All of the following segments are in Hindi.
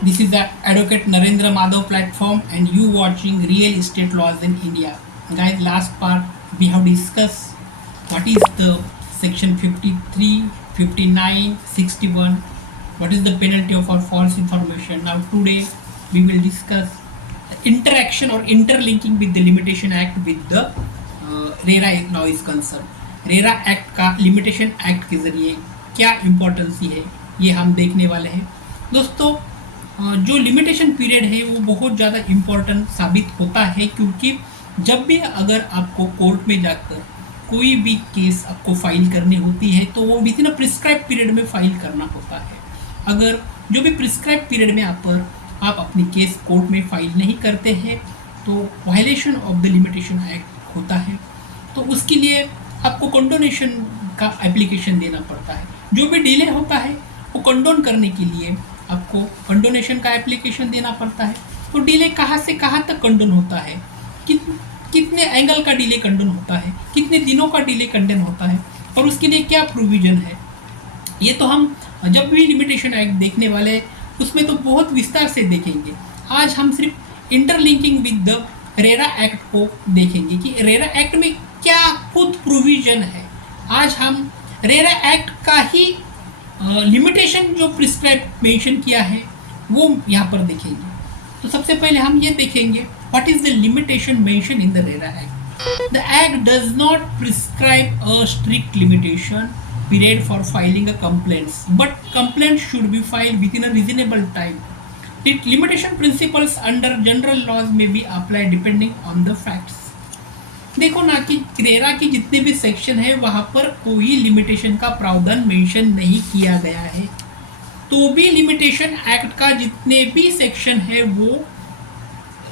This is the Advocate Narendra Madhav platform and you watching Real Estate Laws in India. Guys, last part we have discussed what is the section 53, 59, 61, what is the penalty of our false information. Now today we will discuss the interaction or interlinking with the Limitation Act with the RERA law is concerned. RERA act का लिमिटेशन एक्ट के ज़रिए क्या इम्पोर्टेंसी है ये हम देखने वाले हैं दोस्तों। जो लिमिटेशन पीरियड है वो बहुत ज़्यादा इम्पोर्टेंट साबित होता है, क्योंकि जब भी अगर आपको कोर्ट में जाकर कोई भी केस आपको फाइल करनी होती है तो वो with in a prescribe period में फाइल करना होता है। अगर जो भी प्रिस्क्राइब पीरियड में आप अपनी केस कोर्ट में फाइल नहीं करते हैं तो violation of the limitation act होता है, तो उसके लिए आपको कंडोनेशन का एप्लीकेशन देना पड़ता है। जो भी डिले होता है वो कंडोन करने के लिए आपको कंडोनेशन का एप्लीकेशन देना पड़ता है। तो डिले कहाँ से कहाँ तक कंडोन होता है, कितने एंगल का डिले कंडोन होता है, कितने दिनों का डिले कंडोन होता है और उसके लिए क्या प्रोविज़न है, ये तो हम जब भी लिमिटेशन एक्ट देखने वाले उसमें तो बहुत विस्तार से देखेंगे। आज हम सिर्फ interlinking with the RERA act को देखेंगे कि रेरा एक्ट में क्या खुद प्रोविज़न है। आज हम रेरा एक्ट का ही लिमिटेशन जो प्रिस्क्राइब मेंशन किया है वो यहाँ पर देखेंगे। तो सबसे पहले हम ये देखेंगे what is the limitation mention in the RERA act. The act does not prescribe a strict limitation period for filing a complaints, but complaints should be filed within a reasonable time. The limitation principles under general laws may be applied depending on the facts. देखो ना कि रेरा की जितने भी सेक्शन है वहाँ पर कोई लिमिटेशन का प्रावधान मेंशन नहीं किया गया है, तो भी लिमिटेशन एक्ट का जितने भी सेक्शन है वो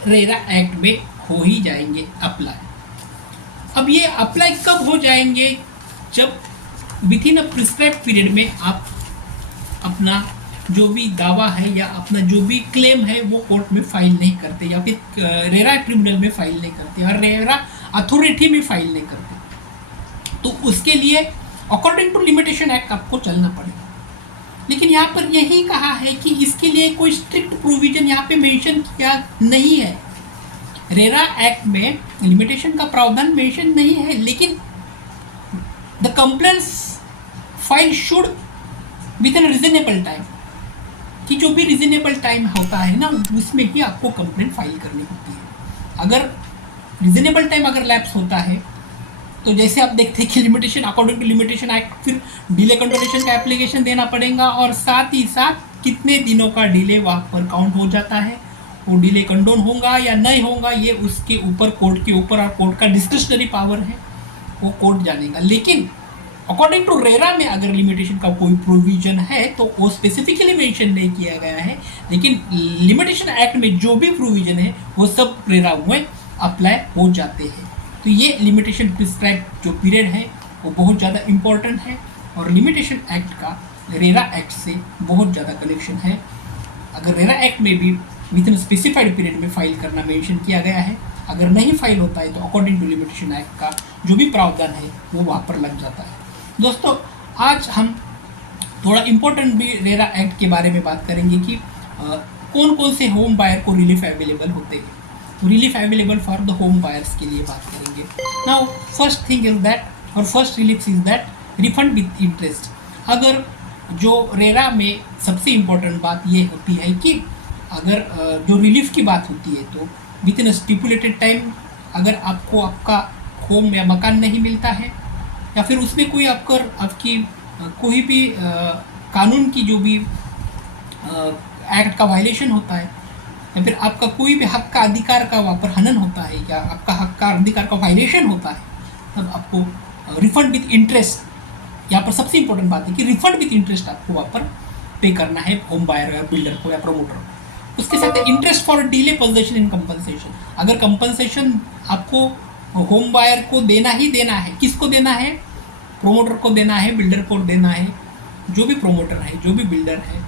रेरा एक्ट में हो ही जाएंगे अप्लाई। अब ये अप्लाई कब हो जाएंगे, जब with in a prescribe period में आप अपना जो भी दावा है या अपना जो भी क्लेम है वो कोर्ट में फाइल नहीं करते या फिर रेरा ट्रिब्यूनल में फाइल नहीं करते और रेरा अथॉरिटी में फाइल नहीं करते, तो उसके लिए अकॉर्डिंग टू लिमिटेशन एक्ट आपको चलना पड़ेगा। लेकिन यहाँ पर यही कहा है कि इसके लिए कोई स्ट्रिक्ट प्रोविजन यहाँ पे मेंशन किया नहीं है। रेरा एक्ट में लिमिटेशन का प्रावधान मेंशन नहीं है, लेकिन the complaints file should with in reasonable time, कि जो भी रीजनेबल टाइम होता है ना उसमें ही आपको कंप्लेंट फाइल करनी होती है। अगर रीजनेबल टाइम अगर लैप्स होता है तो जैसे आप देखते हैं कि limitation according to limitation act फिर डिले कंडोनेशन का एप्लीकेशन देना पड़ेगा और साथ ही साथ कितने दिनों का डिले वहाँ पर काउंट हो जाता है, वो डिले कंडोन होगा या नहीं होगा ये उसके ऊपर कोर्ट के ऊपर और कोर्ट का डिस्क्रिशनरी पावर है, वो कोर्ट जानेगा। लेकिन अकॉर्डिंग टू रेरा में अगर लिमिटेशन का कोई प्रोविजन है तो वो स्पेसिफिकली मेंशन नहीं किया गया है, लेकिन लिमिटेशन एक्ट में जो भी प्रोविजन है वो सब रेरा में अप्लाई हो जाते हैं। तो ये लिमिटेशन प्रिस्क्राइब जो पीरियड है वो बहुत ज़्यादा इम्पोर्टेंट है और लिमिटेशन एक्ट का रेरा एक्ट से बहुत ज़्यादा कनेक्शन है। अगर रेरा एक्ट में भी विद इन स्पेसिफाइड पीरियड में फाइल करना मेंशन किया गया है, अगर नहीं फाइल होता है तो अकॉर्डिंग टू लिमिटेशन एक्ट का जो भी प्रावधान है वो वहाँ पर लग जाता है। दोस्तों आज हम थोड़ा इम्पोर्टेंट भी रेरा एक्ट के बारे में बात करेंगे कि कौन कौन से होम बायर को रिलीफ अवेलेबल होते हैं। तो relief available for the home buyers के लिए बात करेंगे। Now first thing is that और first relief is that refund with interest. अगर जो रेरा में सबसे इम्पोर्टेंट बात ये होती है कि अगर जो रिलीफ की बात होती है तो विद इन स्टिपुलेटेड टाइम अगर आपको आपका होम या मकान नहीं मिलता है या फिर उसमें कोई आपकी कोई भी कानून की जो भी एक्ट का वायलेशन होता है या फिर आपका कोई भी हक का अधिकार का वहाँ पर हनन होता है या आपका हक का अधिकार का वायलेशन होता है, तब आपको रिफंड विथ इंटरेस्ट, यहाँ पर सबसे इंपॉर्टेंट बात है कि रिफंड विथ इंटरेस्ट आपको वहाँ पर पे करना है होम बायर या बिल्डर को या प्रोमोटर को। उसके साथ interest for delay possession in compensation, अगर कंपनसेशन आपको होम बायर को देना ही देना है, किसको देना है, प्रोमोटर को देना है, बिल्डर को देना है। जो भी प्रोमोटर है, जो भी बिल्डर है,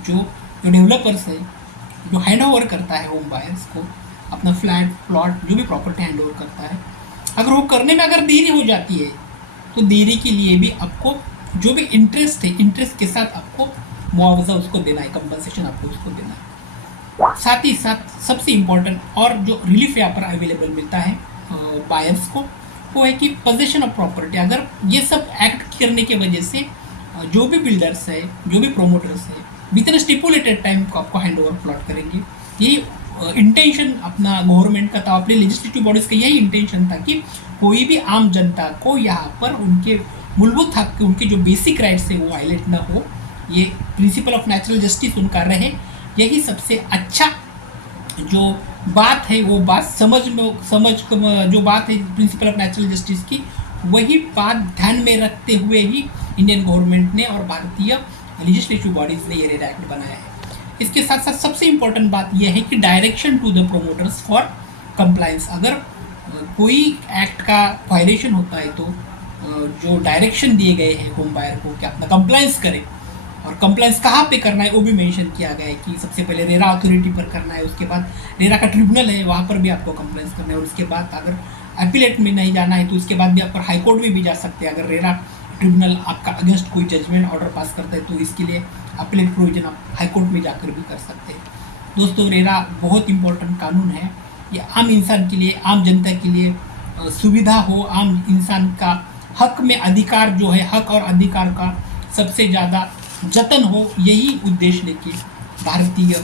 जो डेवलपर्स है, जो हैंड ओवर करता है होम बायर्स को अपना फ्लैट प्लॉट जो भी प्रॉपर्टी हैंड ओवर करता है, अगर वो करने में अगर देरी हो जाती है तो देरी के लिए भी आपको जो भी इंटरेस्ट है इंटरेस्ट के साथ आपको मुआवजा उसको देना है, कंपनसेशन आपको उसको देना है। साथ ही साथ सबसे इम्पोर्टेंट और जो रिलीफ यहाँ पर अवेलेबल मिलता है बायर्स को, वो है कि पोजेशन ऑफ प्रॉपर्टी। अगर ये सब एक्ट करने की वजह से जो भी बिल्डर्स है, जो भी प्रोमोटर्स है, विद इन स्टिपुलेटेड टाइम को आपको हैंड ओवर प्लॉट करेंगे। ये इंटेंशन अपना गवर्नमेंट का था, अपने लेजिस्लेटिव बॉडीज का यही इंटेंशन था कि कोई भी आम जनता को यहाँ पर उनके मूलभूत हक, उनके जो बेसिक राइट्स है वो वायलेट ना हो, ये प्रिंसिपल ऑफ नेचुरल जस्टिस उनका रहे। यही सबसे अच्छा जो बात है, वो बात जो बात है प्रिंसिपल ऑफ नेचुरल जस्टिस की, वही बात ध्यान में रखते हुए ही इंडियन गवर्नमेंट ने और भारतीय लेजिस्लेटिव बॉडीज़ ने ये रेरा एक्ट बनाया है। इसके साथ साथ सबसे इम्पोर्टेंट बात यह है कि direction to the promoters for compliance. अगर कोई एक्ट का वायलेशन होता है तो जो डायरेक्शन दिए गए हैं होम बायर को कि अपना कंप्लायंस करें, और कंप्लायंस कहाँ पे करना है वो भी मेंशन किया गया है कि सबसे पहले रेरा अथॉरिटी पर करना है, उसके बाद रेरा का ट्रिब्यूनल है वहाँ पर भी आपको कंप्लायंस करना है, और उसके बाद अगर अपीलेट में नहीं जाना है तो उसके बाद भी आप हाई कोर्ट में भी जा सकते हैं। अगर रेरा ट्रिब्यूनल आपका अगेंस्ट कोई जजमेंट ऑर्डर पास करता है तो इसके लिए अपीलेट प्रोविजन आप हाई कोर्ट में जाकर भी कर सकते हैं। दोस्तों, रेरा बहुत इंपॉर्टेंट कानून है। ये आम इंसान के लिए, आम जनता के लिए सुविधा हो, आम इंसान का हक में अधिकार जो है, हक और अधिकार का सबसे ज़्यादा जतन हो, यही उद्देश्य लेके भारतीय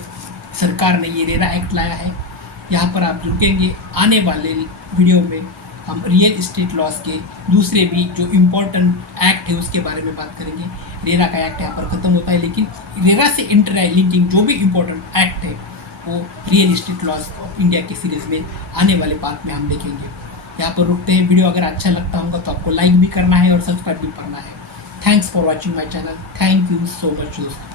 सरकार ने ये रेरा एक्ट लाया है। यहाँ पर आप जुड़ेंगे, आने वाले वीडियो में हम रियल इस्टेट लॉज के दूसरे भी जो इम्पोर्टेंट एक्ट है उसके बारे में बात करेंगे। रेरा का एक्ट यहाँ पर ख़त्म होता है, लेकिन रेरा से इंटर लिंकिंग जो भी इम्पोर्टेंट एक्ट है वो real estate laws of India की सीरीज़ में आने वाले पार्ट में हम देखेंगे। यहाँ पर रुकते हैं। वीडियो अगर अच्छा लगता होगा तो आपको लाइक भी करना है और सब्सक्राइब भी करना है। Thanks for watching my channel. Thank you so much दोस्तों।